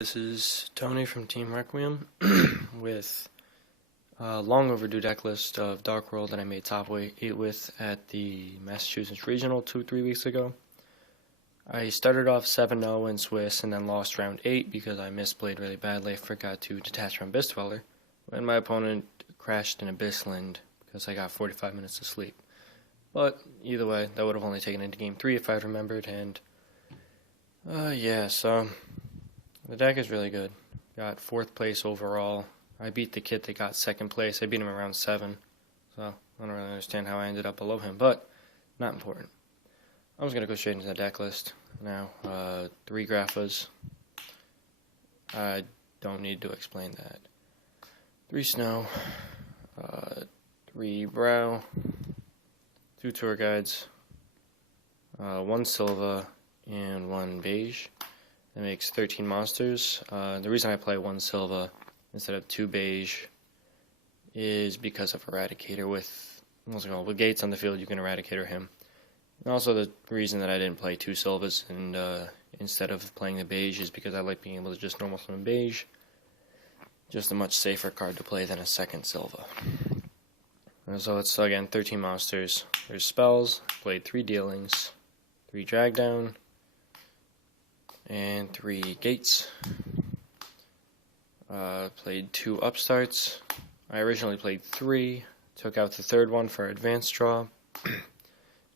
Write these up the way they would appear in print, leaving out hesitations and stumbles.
This is Tony from Team Requiem with a long overdue deck list of Dark World that I made top 8 with at the Massachusetts Regional 2-3 weeks ago. I started off 7-0 in Swiss and then lost round 8 because I misplayed really badly. I forgot to detach from Abyss Dweller when my opponent crashed in Abyssland because I got 45 minutes of sleep. But either way, that would have only taken into game 3 if I had remembered, and so the deck is really good. Got 4th place overall. I beat the kid that got 2nd place. I beat him around 7. So I don't really understand how I ended up below him, but not important. I'm just going to go straight into the deck list now. 3 Graphas. I don't need to explain that. 3 Snow. 3 Brow. 2 Tour Guides. 1 Silva and 1 Beige. That makes 13 monsters. The reason I play 1 Silva instead of 2 Beige is because of Eradicator. With Gates on the field, you can Eradicator him. And also the reason that I didn't play 2 Silvas and instead of playing the Beige is because I like being able to just normal summon Beige. Just a much safer card to play than a 2nd Silva. So it's, again, 13 monsters. There's spells. Played 3 Dealings, 3 Drag Down, and 3 Gates. Played 2 Upstarts. I originally played 3. Took out the 3rd one for Advanced Draw.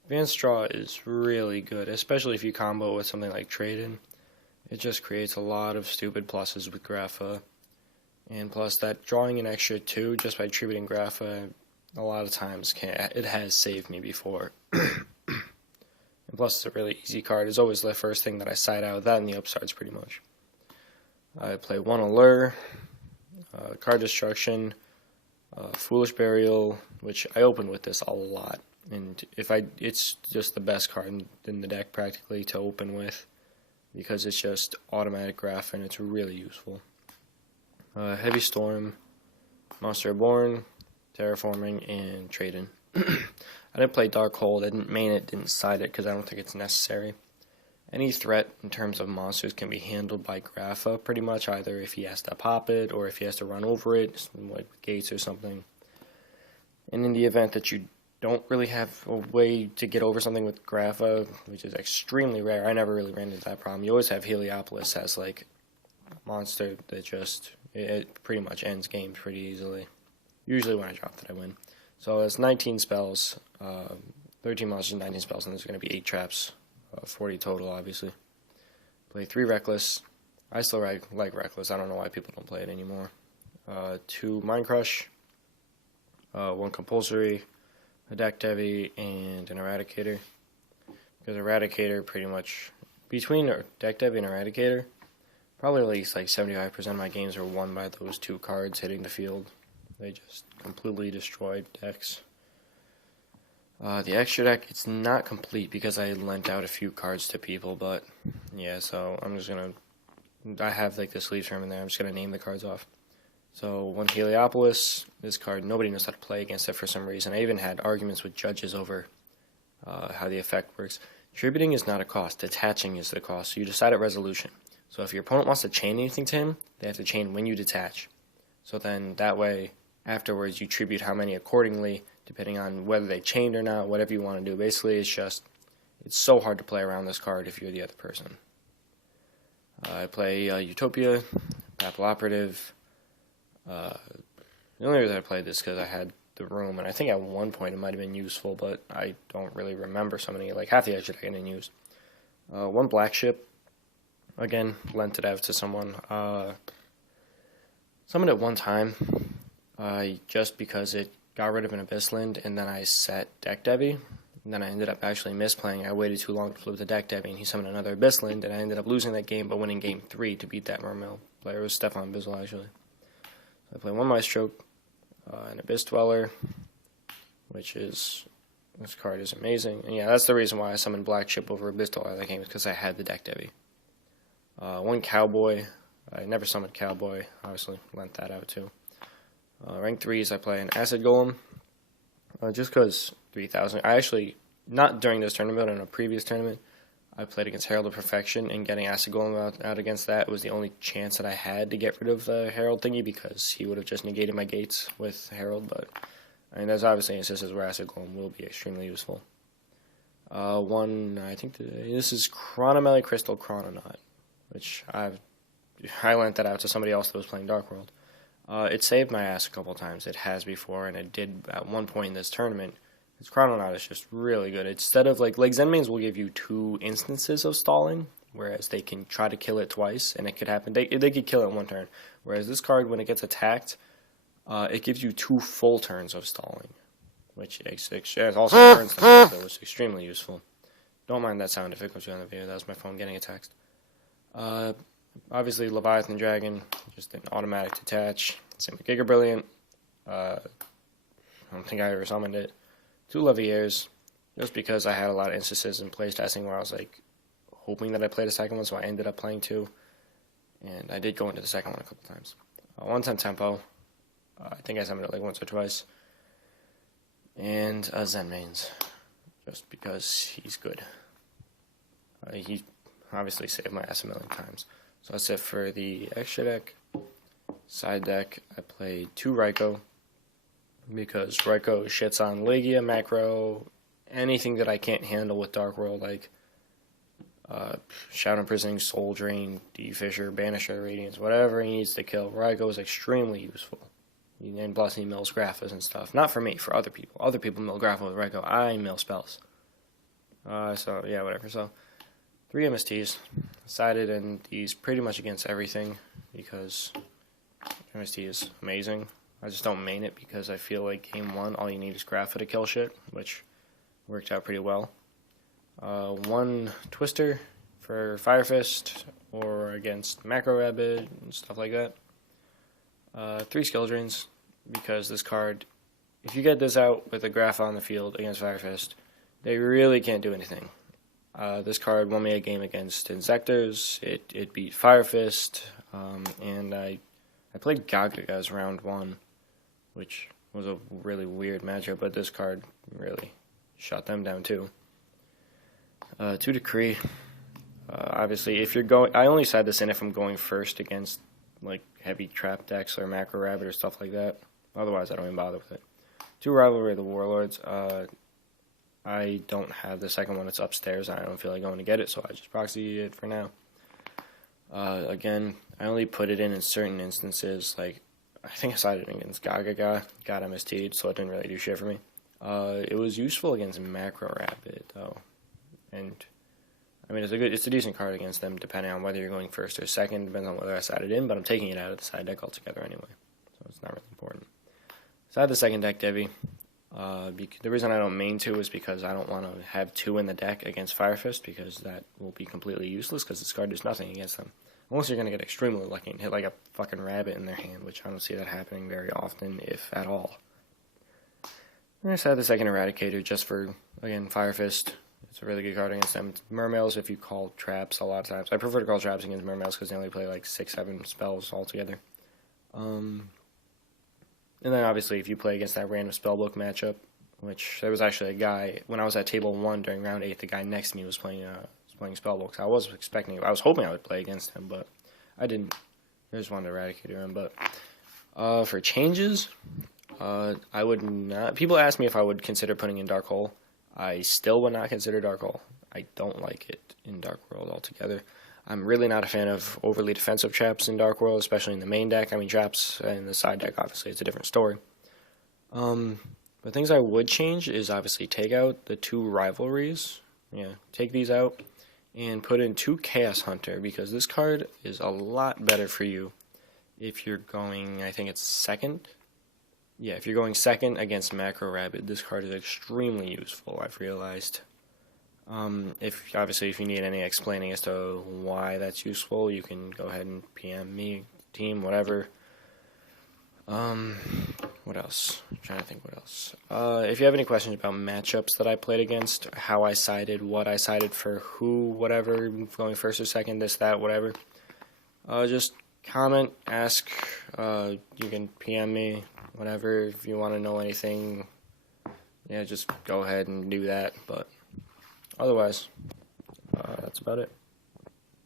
Advanced Draw is really good, especially if you combo with something like Trade-In. It just creates a lot of stupid pluses with Grapha. And plus that drawing an extra 2 just by tributing Grapha, a lot of times it has saved me before. And plus, it's a really easy card. It's always the first thing that I side out. That and the upstarts, pretty much. I play 1 Allure, Card Destruction, Foolish Burial, which I opened with this a lot. And it's just the best card in the deck, practically, to open with. Because it's just automatic graph, and it's really useful. Heavy Storm, Monster Reborn, Terraforming, and Trade-In. I didn't play Dark Hold. I didn't main it, didn't side it, because I don't think it's necessary. Any threat in terms of monsters can be handled by Grapha, pretty much, either if he has to pop it, or if he has to run over it, like with Gates or something. And in the event that you don't really have a way to get over something with Grapha, which is extremely rare, I never really ran into that problem. You always have Heliopolis as, like, a monster that just, it pretty much ends games pretty easily. Usually when I drop that, I win. So it's 19 spells, 13 monsters, 19 spells, and there's going to be 8 traps, 40 total, obviously. Play 3 Reckless. I still like Reckless. I don't know why people don't play it anymore. 2 Mind Crush, 1 Compulsory, a Deck Heavy, and an Eradicator. Because Eradicator pretty much, between Deck Heavy and Eradicator, probably at least like 75% of my games are won by those 2 cards hitting the field. They just completely destroyed decks. The extra deck, it's not complete because I lent out a few cards to people, but yeah, so I'm just gonna, I have like the sleeves from in there, I'm just gonna name the cards off. So 1 Heliopolis, this card, nobody knows how to play against it for some reason. I even had arguments with judges over how the effect works. Tributing is not a cost, detaching is the cost, so you decide at resolution. So if your opponent wants to chain anything to him, they have to chain when you detach. So then that way, afterwards, you tribute how many accordingly, depending on whether they chained or not, whatever you want to do. Basically, it's so hard to play around this card if you're the other person. I play Utopia, Babel Operative. The only reason I played this is because I had the room, and I think at one point it might have been useful, but I don't really remember summoning it. Like half the extra deck I didn't use. 1 Black Ship. Again, lent it out to someone. Summoned it 1 time. Just because it got rid of an Abyssland, and then I set Deck Devi, and then I ended up actually misplaying. I waited too long to flip the Deck Devi, and he summoned another Abyssland, and I ended up losing that game, but winning game 3 to beat that Mermail player. It was Stefan Bizzle, actually. So I play 1 Maestro, an Abyss Dweller, which is, this card is amazing, and yeah, that's the reason why I summoned Black Ship over Abyss Dweller that game, is because I had the Deck Devi. 1 Cowboy, I never summoned Cowboy, obviously lent that out too. Rank 3s, I play an Acid Golem, just because 3,000. I actually, not during this tournament, but in a previous tournament, I played against Herald of Perfection, and getting Acid Golem out against that was the only chance that I had to get rid of the Herald thingy, because he would have just negated my gates with Herald. But I mean, there's obviously instances where Acid Golem will be extremely useful. I think this is Chronomelee Crystal Chrononaut, which I lent that out to somebody else that was playing Dark World. It saved my ass a couple times. It has before, and it did at one point in this tournament. This Chrononaut is just really good. Instead of like Zenmains will give you 2 instances of stalling, whereas they can try to kill it twice, and it could happen. They could kill it in 1 turn. Whereas this card, when it gets attacked, it gives you 2 full turns of stalling, which it also burns them, so it's extremely useful. Don't mind that sound if it comes through on the video. That was my phone getting a text. Obviously, Leviathan Dragon, just an automatic detach. Same with Giga Brilliant. I don't think I ever summoned it. 2 Leviers, just because I had a lot of instances in playtesting where I was like hoping that I played a second one, so I ended up playing 2. And I did go into the second one a couple times. 110 Tempo. I think I summoned it like once or twice. And Zenmains, just because he's good. He obviously saved my ass a million times. So that's it for the extra deck. Side deck, I played 2 Raikou, because Raikou shits on Legia, Macro, anything that I can't handle with Dark World, like Shadow Imprisoning, Soul Drain, Defisher, Banisher, Radiance, whatever he needs to kill. Raikou is extremely useful. And plus he mills Graphas and stuff. Not for me, for other people. Other people mill Grapha with Raikou. I mill spells. So, yeah, whatever. So, 3 MSTs. Decided, and he's pretty much against everything, because MST is amazing. I just don't main it because I feel like game 1, all you need is Grapha to kill shit, which worked out pretty well. 1 Twister for Fire Fist, or against Macro Rabbit and stuff like that. 3 Skill Drains, because this card, if you get this out with a Grapha on the field against Fire Fist, they really can't do anything. This card won me a game against Insectors. It beat Fire Fist, and I played Gagagas round 1, which was a really weird matchup, but this card really shut them down too. 2 Decree. Obviously, if you're going, I only side this in if I'm going first against like heavy trap decks or Macro Rabbit or stuff like that. Otherwise, I don't even bother with it. 2 Rivalry of the Warlords. I don't have the second one. It's upstairs. I don't feel like going to get it, so I just proxy it for now. Again, I only put it in certain instances. Like, I think I sided against Gagaga. Got MST'd, so it didn't really do shit for me. It was useful against Macro Rabbit, though. And, I mean, it's a decent card against them, depending on whether you're going first or second. Depends on whether I side it in, but I'm taking it out of the side deck altogether anyway. So it's not really important. Side the second deck, Debbie. The reason I don't main 2 is because I don't want to have 2 in the deck against Fire Fist, because that will be completely useless, because this card does nothing against them. Unless you're going to get extremely lucky and hit like a fucking rabbit in their hand, which I don't see that happening very often, if at all. And I side the second Eradicator just for, again, Fire Fist. It's a really good card against them. Mermails if you call traps a lot of times. I prefer to call traps against Mermails because they only play like 6-7 spells altogether. And then obviously if you play against that random spellbook matchup, which there was actually a guy, when I was at table 1 during round 8, the guy next to me was playing spellbooks. I was hoping I would play against him, but I didn't. I just wanted to eradicate him. But for changes, I would not. People ask me if I would consider putting in Dark Hole. I still would not consider Dark Hole. I don't like it in Dark World altogether. I'm really not a fan of overly defensive traps in Dark World, especially in the main deck. I mean, traps in the side deck, obviously, it's a different story. But things I would change is obviously take out the 2 rivalries. Yeah, take these out and put in 2 Chaos Hunter, because this card is a lot better for you if you're going, I think it's second. Yeah, if you're going second against Macro Rabbit, this card is extremely useful, I've realized. If you need any explaining as to why that's useful, you can go ahead and PM me, team, whatever. What else? I'm trying to think what else. If you have any questions about matchups that I played against, how I sided, what I sided for who, whatever, going first or second, this, that, whatever, just comment, ask, you can PM me, whatever, if you want to know anything, yeah, just go ahead and do that, but otherwise, that's about it.